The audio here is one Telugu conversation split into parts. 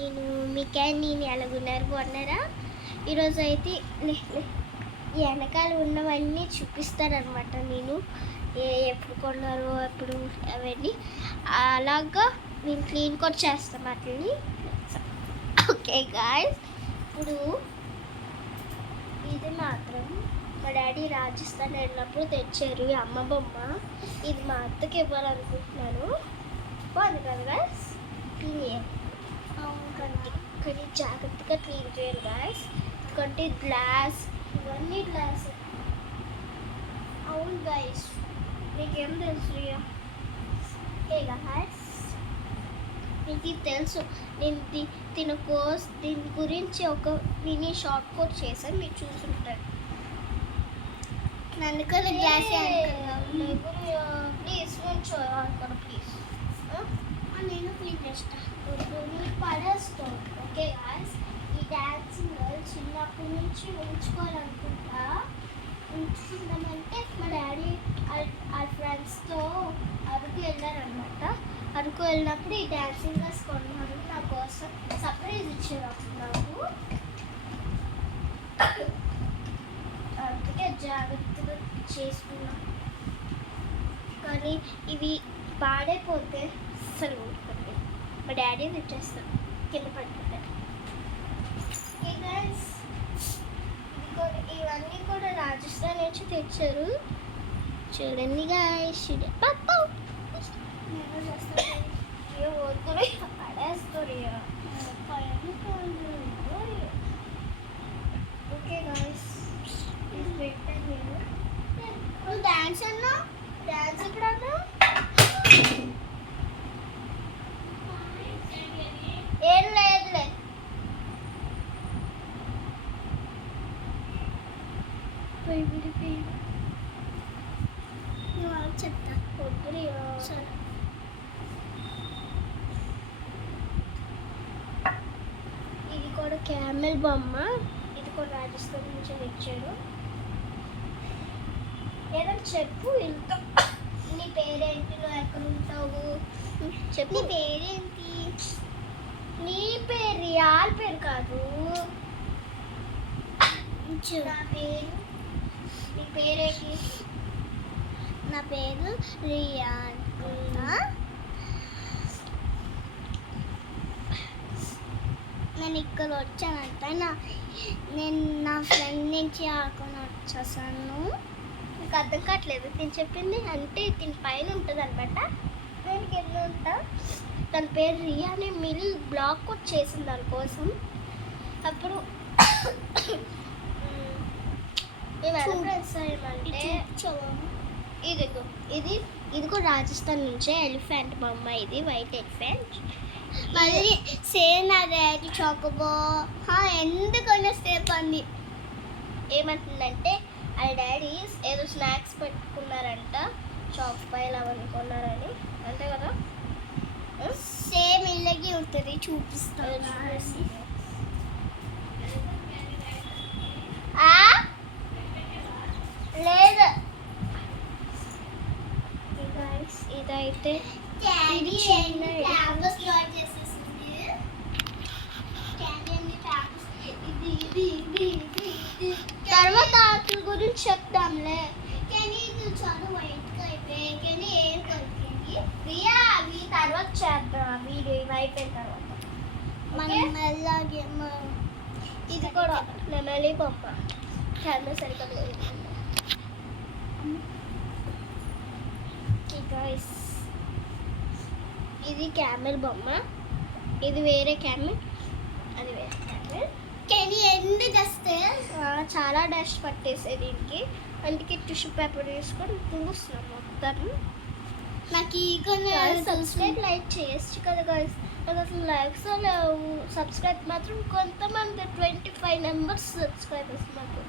నేను నేను ఎలాగున్నారు బాగున్నారా? ఈరోజు అయితే ఈ వెనకాల ఉన్నవన్నీ చూపిస్తారనమాట. నేను ఎప్పుడు కొన్నారో ఎప్పుడు అవన్నీ అలాగా నేను క్లీన్ కూడా చేస్తాను వాటిని. ఓకే గాయ్స్, ఇప్పుడు ఇది మాత్రం మా డాడీ రాజస్థాన్ వెళ్ళినప్పుడు తెచ్చారు ఈ అమ్మ బొమ్మ. ఇది మా అత్తకి ఇవ్వాలనుకుంటున్నాను. బాగుంది కదా గాయ్స్? క్లీన్ కానీ జాగ్రత్తగా క్లీన్ చేయాలి గాయస్. ఎందుకంటే గ్లాస్, ఇవన్నీ గ్లాస్. అవును గాయస్, నీకేం తెలుసు? గాయస్, మీకు తెలుసు, నేను దీని గురించి ఒక మినీ షార్ట్ కోట్ చేశాను, మీరు చూసుంటారు. అందుకని గ్లాస్ ప్లీజ్ అక్కడ ప్లీజ్ నేను క్లీన్ చేస్తాను. పడేస్తాను. ఓకే గాయస్, ఈ డాన్సింగ్ చిన్నప్పటి నుంచి ఉంచుకుందామంటే మా డాడీ వాళ్ళ ఫ్రెండ్స్తో అరకు వెళ్ళారనమాట. అరకు వెళ్ళినప్పుడు ఈ డాన్సింగ్ క్లాస్ కొన్నారు, నా కోసం సర్ప్రైజ్ ఇచ్చారు అప్పుడు నాకు. అందుకే జాగ్రత్తగా చేసుకున్నాం. కానీ ఇవి పాడైపోతే అసలు ఊరుకుంటే మా డాడీ తెచ్చేస్తాను, కింద పడిపోతాడు. ఇవన్నీ కూడా రాజస్థాన్ నుంచి తెచ్చారు. చూడండి గాయ్స్, పడేస్తారు. ఓకే గాయ్స్, ఇది పెట్టాను నేను. నువ్వు డాన్స్ అన్నా? డాన్స్ ఎప్పుడన్నా? ఏం లేదులే. చెప్తా సరే. ఇది కూడా క్యామెల్ బొమ్మ. ఇది కూడా రాజస్థాన్ నుంచి తెచ్చారు. ఏదైనా చెప్పు. ఇంత నీ పేరేంటి? నువ్వు ఎక్కడ ఉంటావు? చెప్పు. నీ పేరేంటి? నీ పేరు రియాల్ పేరు కాదు. నా పేరు. నీ పేరేంటి? నా పేరు రియాన్. నేను ఇక్కడ వచ్చానంట. నేను నా ఫ్రెండ్ నుంచి ఆడుకొని వచ్చేసాను. నీకు అర్థం కావట్లేదు నేను చెప్పింది? అంటే దీని పైన ఉంటుంది అనమాట. నేను కింద ఉంటా. తన పేరు రియా. నేను మిల్ బ్లాక్ కూడా చేసింది దానికోసం. అప్పుడు ఇది కూడా రాజస్థాన్ నుంచే ఎలిఫెంట్ బొమ్మ. ఇది వైట్ ఎలిఫెంట్. మళ్ళీ సేమ్ నా డాడీ చాకోబో ఎందుకన్నా సేపు అంది. ఏమంటుందంటే వాళ్ళ డాడీ ఏదో స్నాక్స్ పెట్టుకున్నారంట, చాక్ పైలు అవన్నీ కొన్నారని. అంతే కదా? సేమ్ ఇళ్ళకి ఉంటుంది, చూపిస్తాను. లేదు ఇదైతే తర్వాత వాటి గురించి చెప్తాంలే. చాలా వైట్గా అయిపోయాయి కానీ ఏం కలిగింది రియా. అవి తర్వాత చేద్దాం. వీడియో ఇవి అయిపోయిన తర్వాత మనం అలాగే. ఇది కూడా నెమలి బొమ్మ. కెమెరా సరిగ్గా లేదు. ఇది క్యామెల్ బొమ్మ. ఇది వేరే క్యామెల్, అది వేరే క్యామెల్. కానీ ఎందుకు వస్తే చాలా డస్ట్ పట్టేసే దీనికి. అందుకే టిష్యూ పేపర్ తీసుకొని పూస్తున్నాం మొత్తం. నాకు సబ్స్క్రైబ్ లైక్ చేయొచ్చు కదా గాయ్స్. నాకు అసలు లైక్స్ లేవు. సబ్స్క్రైబ్ మాత్రం కొంతమంది 25 మెంబర్స్ సబ్స్క్రైబర్స్ మాకు.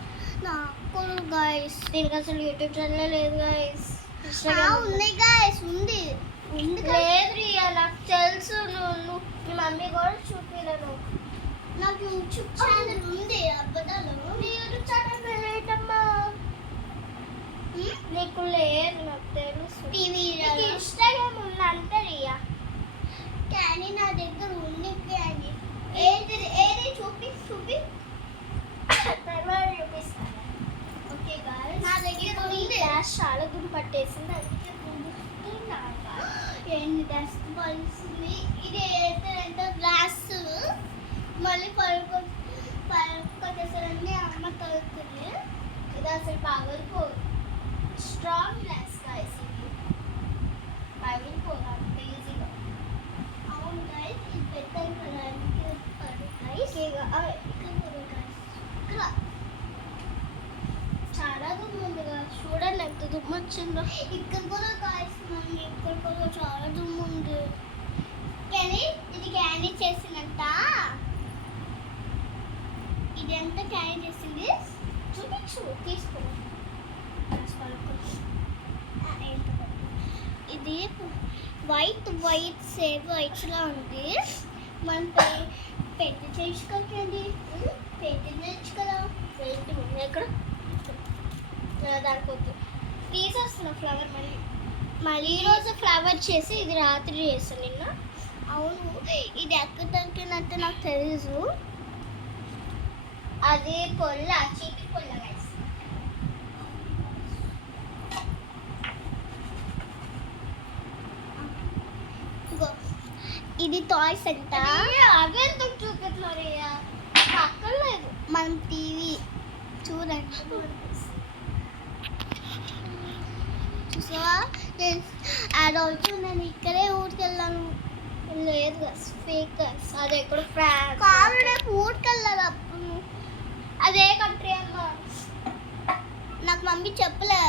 నాకు గాయ్స్ దీనికి అసలు యూట్యూబ్ ఛానల్ లేదు గాయ్స్. ఉంది గాయ్స్, ఉంది లేదు రియా. నాకు తెలుసు. నువ్వు మీ మమ్మీ కూడా చూపిలను. నాకు యూట్యూబ్ ఛానల్ ఉంది. అబద్ధాలు. నీ యూట్యూబ్ ఛానల్ ఏంటమ్మా? నీకు లేదు, నాకు తెలుసు. టీవీ ఇన్స్టాగ్రామ్ ఉంది అంతే రియా. కానీ నా దగ్గర ఉంది. కానీ ఈజీగా ఇక్కడ చాలా దుమ్ము ఉంది కదా, చూడండి ఎంత దుమ్ము వచ్చిందో. ఇక్కడ కూడా కాయిస్తుంది, ఇక్కడ కూడా చాలా దుమ్ము ఉంది. కానీ ఇది క్యానీ చేసినట్ట, ఇది ఎంత క్యానీ చేసింది చూపించు, తీసుకో. ఇది వైట్ సేవ్ వైట్లా ఉంది. మనం పెట్టి చేసుకోకండి, పెట్టి తెచ్చు కదా. పెయింట్ ఎక్కడ దానికొద్దు, తీసేస్తున్నా ఫ్లవర్. మళ్ళీ ఈరోజు ఫ్లవర్ చేసి ఇది రాత్రి చేస్తాను నిన్న. అవును, ఇది ఎక్కడ దొరికినట్టు నాకు తెలుసు. అది పొల్ల, చీటి పొల్ల. ఇది టాయ్స్ అంట. అవే ఎందుకు చూపిస్తున్నారు? పక్కలేదు మనం టీవీ చూడండి. చూసావా, ఆ రోజు నేను ఇక్కడే ఊరికి వెళ్ళాను. లేదు ఫేక్, అది ఎక్కడ కాదు. రేపు ఊరికి వెళ్ళాలి. అప్పుడు అదే కంట్రీ అమ్మా, నాకు మమ్మీ చెప్పలే.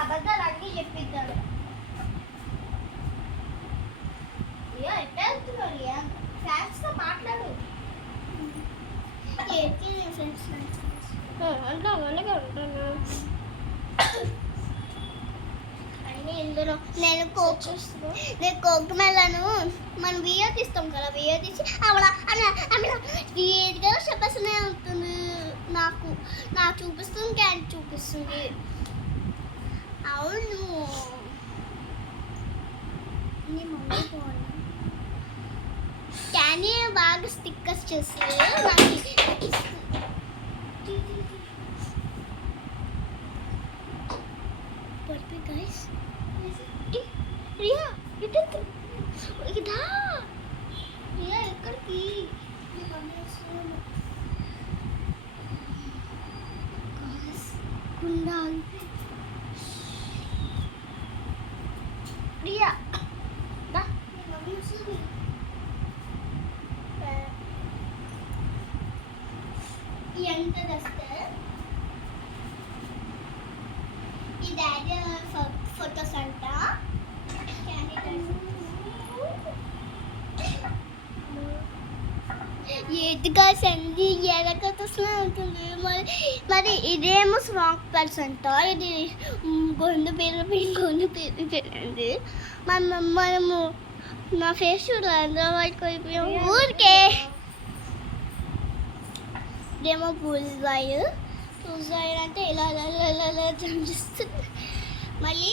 అబద్ధాలు అన్నీ చెప్పిద్దాడు. ఎట్లా వెళ్తున్నారు? ఫ్రెండ్స్తో మాట్లాడు. అంటే అలాగే ఉంటాను. అన్నీ ఇందులో నేను కోక్ మెలను మనం బియ్యం తీస్తాం కదా, బియ్యం తీసి ఏదిగా చెప్పేస్తూనే ఉంటుంది. నాకు చూపిస్తుంది, క్యాన్ చూపిస్తుంది. అవును, క్యానీ బాగా స్టిక్కర్స్ చేసి ఎక్కడికి ప్రియా ఎంత దస్తే ఈ డాడీ ఫొటోస్ అంట. ఎదుగా సంది ఎదగతూనే ఉంటుంది. మరి ఇదేమో స్మాక్ పర్స్ అంట. ఇది గొంతు పెరిగిపోయింది. మనము నా ఫేస్ చూడాలి వైపోయాం ఊరికే. ఇదేమో బుల్జాయ్ అంటే ఇలా చూస్తుంది. మళ్ళీ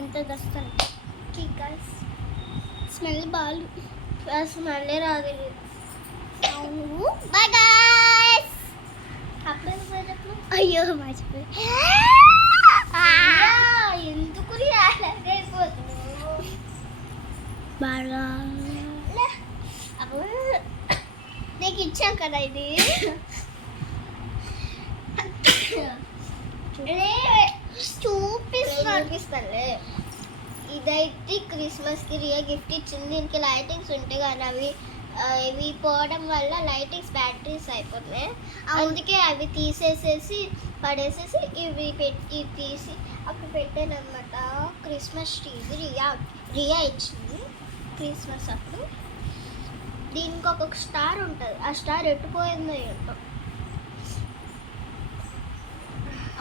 ఎంత దస్తాను స్మెల్ బాలు, స్మెల్లే రాదు. అవును, బాయ్ గైస్. అయ్యో మర్చిపోయి. ఎందుకు బాగా నీకు ఇచ్చాం కదా ఇది. చూపిస్తానులే. ఇదైతే క్రిస్మస్కి రియా గిఫ్ట్ ఇచ్చింది. దీనికి లైటింగ్స్ ఉంటాయి కానీ ఇవి పోవడం వల్ల లైటింగ్స్ బ్యాటరీస్ అయిపోతున్నాయి. అందుకే అవి తీసేసేసి పడేసేసి ఇవి తీసి అక్కడ పెట్టాను అనమాట. క్రిస్మస్ ట్రీ రియా ఇచ్చింది క్రిస్మస్ అప్పుడు. దీనికి ఒక్కొక్క స్టార్ ఉంటుంది, ఆ స్టార్ ఎట్టుపోయిందో ఏంటో.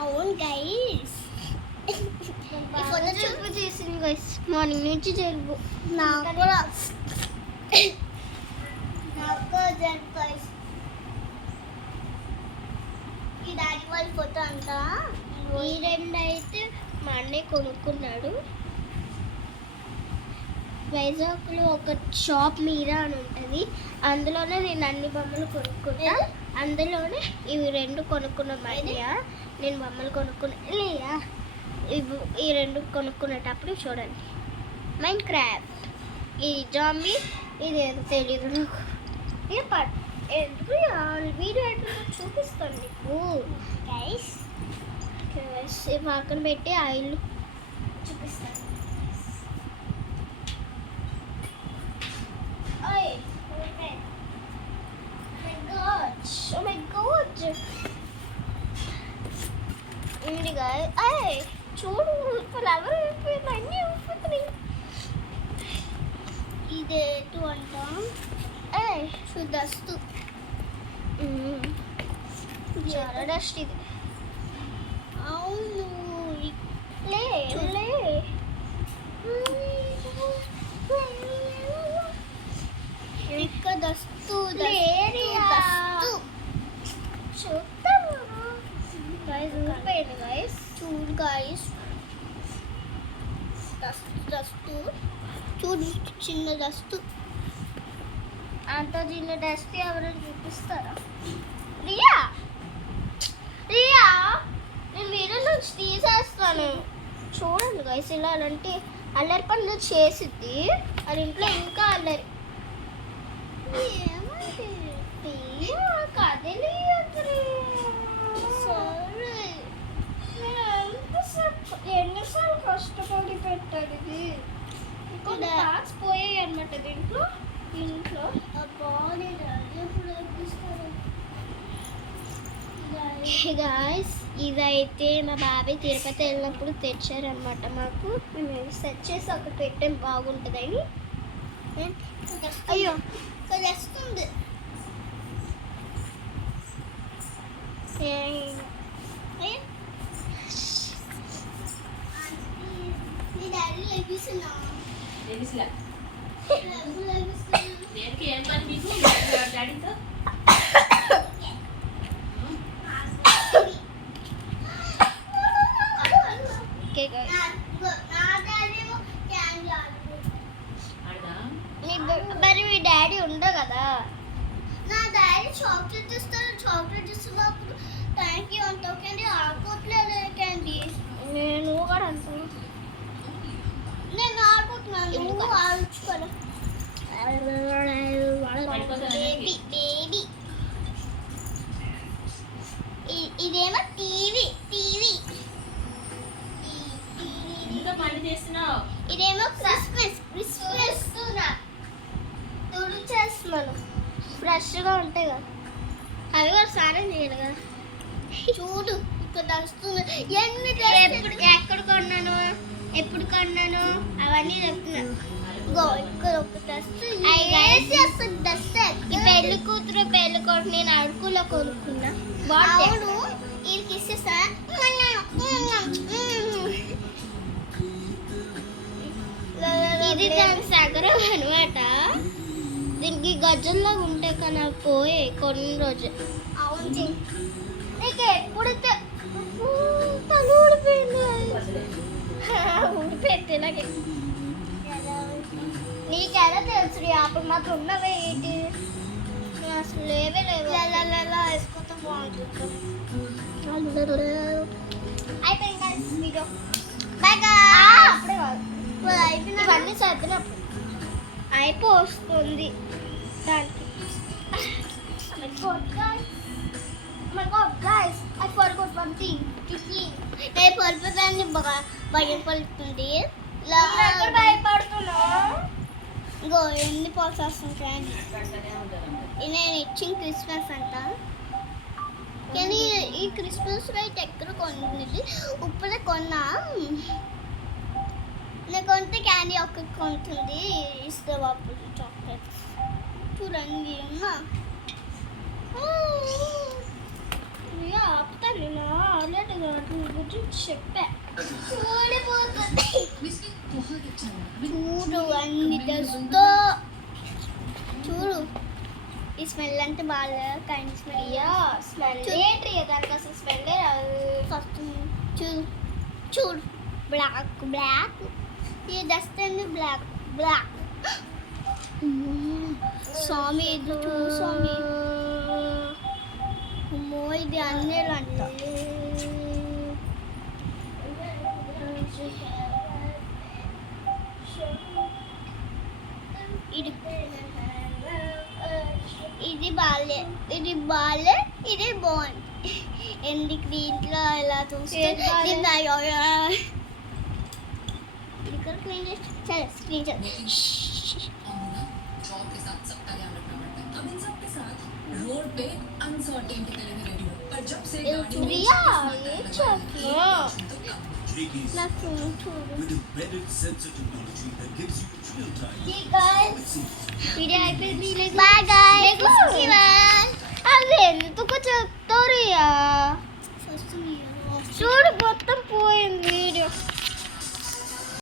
అవును గైస్, చూపు చేసింది గైస్. మార్నింగ్ నుంచి జరుగు నాకు కూడా ఈ డాడీ వాళ్ళ ఫోటో అంట. ఈ రెండు అయితే మా అన్నయ్య కొనుక్కున్నాడు. వైజాగ్లో ఒక షాప్ మీరా అని ఉంటుంది, అందులోనే నేను అన్ని బొమ్మలు కొనుక్కుంటా. అందులోనే ఇవి రెండు కొనుక్కున్నాం. అయ్యా నేను బొమ్మలు కొనుక్కున్నా. ఈ రెండు కొనుక్కునేటప్పుడు చూడండి. మైండ్ క్రాఫ్ట్, ఇది జాంబీ, ఇది ఏదో తెలియదు నాకు. ఎందుకు వీడియో ఎట్లా చూపిస్తాను నీకు గైస్. పక్కన పెట్టి ఆయిల్ చూపిస్తాను. Oh my god! ఇది చూడు ఫ్లవర్ అయిపోయింది, అన్నీ అయిపోతున్నాయి. ఇదేటు అంటాం డస్ట్, చాలా డస్ట్ ఇది. అవును లే లే ఇంకా దస్తు చూద్దాము గైస్, చూడు గైస్ దస్తు చూడు, చిన్న దస్తు. అంత చిన్న డస్ట్ ఎవరైనా చూపిస్తారా? రియా రియా నేను వీడియో నుంచి తీసేస్తాను. చూడండి గైస్, ఇలా అంటే అల్లరి పనులు చేసిద్ది, అది ఇంట్లో ఇంకా అల్లరి. ఎన్నిసార్లు కష్టపడి పెట్టాడు ఇది. కొన్ని పార్ట్స్ పోయాయి అనమాట దీంట్లో. గాయస్ ఇదైతే మా బాబాయ్ తిరుపతి వెళ్ళినప్పుడు తెచ్చారనమాట మాకు. మేము సెట్ చేసి అక్కడ పెట్టాం, బాగుంటుందని. అయ్యో వస్తుంది. మరి మీ డాడీ ఉండవు కదా? నా డాడీ చాక్లెట్ ఇస్తాడు, చాక్లెట్ ఇస్తున్నప్పుడు థ్యాంక్ యూ అంటావు, కానీ ఆడుకోవట్లేదు క్యాండీ. నేను కూడా అంటాను, నేను ఆడుకుంటున్నాను, నువ్వు ఆడుకోరా. బేబీ బేబీ ఇదేమో టీవీ టీవీ, ఇదేమో క్రిస్మస్ క్రిస్మస్ తుడిచేస్తున్నాను, ఫ్రెష్గా ఉంటాయి కదా అవి కూడా స్నానం చేయాలి కదా. చూడు ఇక్కడ వస్తుంది. ఎక్కడ కొన్నాను, ఎప్పుడు కొన్నాను అవన్నీ చెప్తున్నాను. ఇక్కడ ఒక డస్ట్, ఈ పెళ్లి కూతురు పెళ్లి కొడుకు నేను అడుగులో కొనుక్కున్నా. బాగుండు వీరికి ఇచ్చేస్తా. ఇది దాని సగరం అనమాట. దీనికి గజ్జల్లో ఉంటాయి కానీ పోయే కొన్ని రోజు. అవును నీకు ఎప్పుడైతే తను ఊడిపోయింది, ఊడిపోయింది ఇలాగే. నీకెలా తెలుసు అప్పుడు మాకు ఉన్నవే ఏంటి, అసలు లేవే లేవు. ఎలా వేసుకుంటే బాగుంటుంది. అయిపోయింది వీడియో. అప్పుడే అయిపోయింది, ఇవన్నీ చదివినప్పుడు అయిపోతుంది దానికి. పడిపోతాన్ని భయం పడుతుంది. భయపడుతున్నా ఇంకో ఎన్ని పాల్స్ వస్తుంటాయండి. నేను ఇచ్చిన క్రిస్మస్ అంట, కానీ ఈ క్రిస్మస్ రైట్ ఎక్కడ కొనుంది, ఇప్పుడే కొన్నా. నేను కొంటే క్యాండీ ఒక్కటి కొంటుంది, ఇస్తే అప్పుడు చాక్లెట్స్. చూడండి అమ్మా ఆపుతాను, నేను ఆల్రెడీ గురించి చెప్పా. చూడు అన్ని తెస్తో చూడు, ఈ స్మెల్ అంటే బాగా కైండ్ స్మెల్. స్మెల్ ఏంటి దానికి అసలు స్మెల్ ఫస్ట్. చూడు చూడు బ్లాక్ బ్లాక్, ఈ డస్ట్ అండి బ్లాక్ బ్లాక్. స్వామి ఇది చూ స్వామి, అమ్మో ఇది అన్నేలు అంట. ఇది బాలే, ఇది బాలే, ఇది బాగుంది. ఎందుకు దీంట్లో ఇలా చూస్తే ఇక్కడ క్లీన్ చేసి సరే స్క్రీన్ जॉब के साथ सबका ध्यान रखना पड़ता है। अब इन सब के साथ रोड पे अनसर्टेनिटी के लिए भी रेडी हो, पर जब से गाड़ी में प्रिया तो कम Twiggies నా ఫోన్ చూడు with embedded sensor technology that gives you real-time video అయిపోయింది బాయ్ గైస్ అది ఎందుకు చెప్తారు చూడు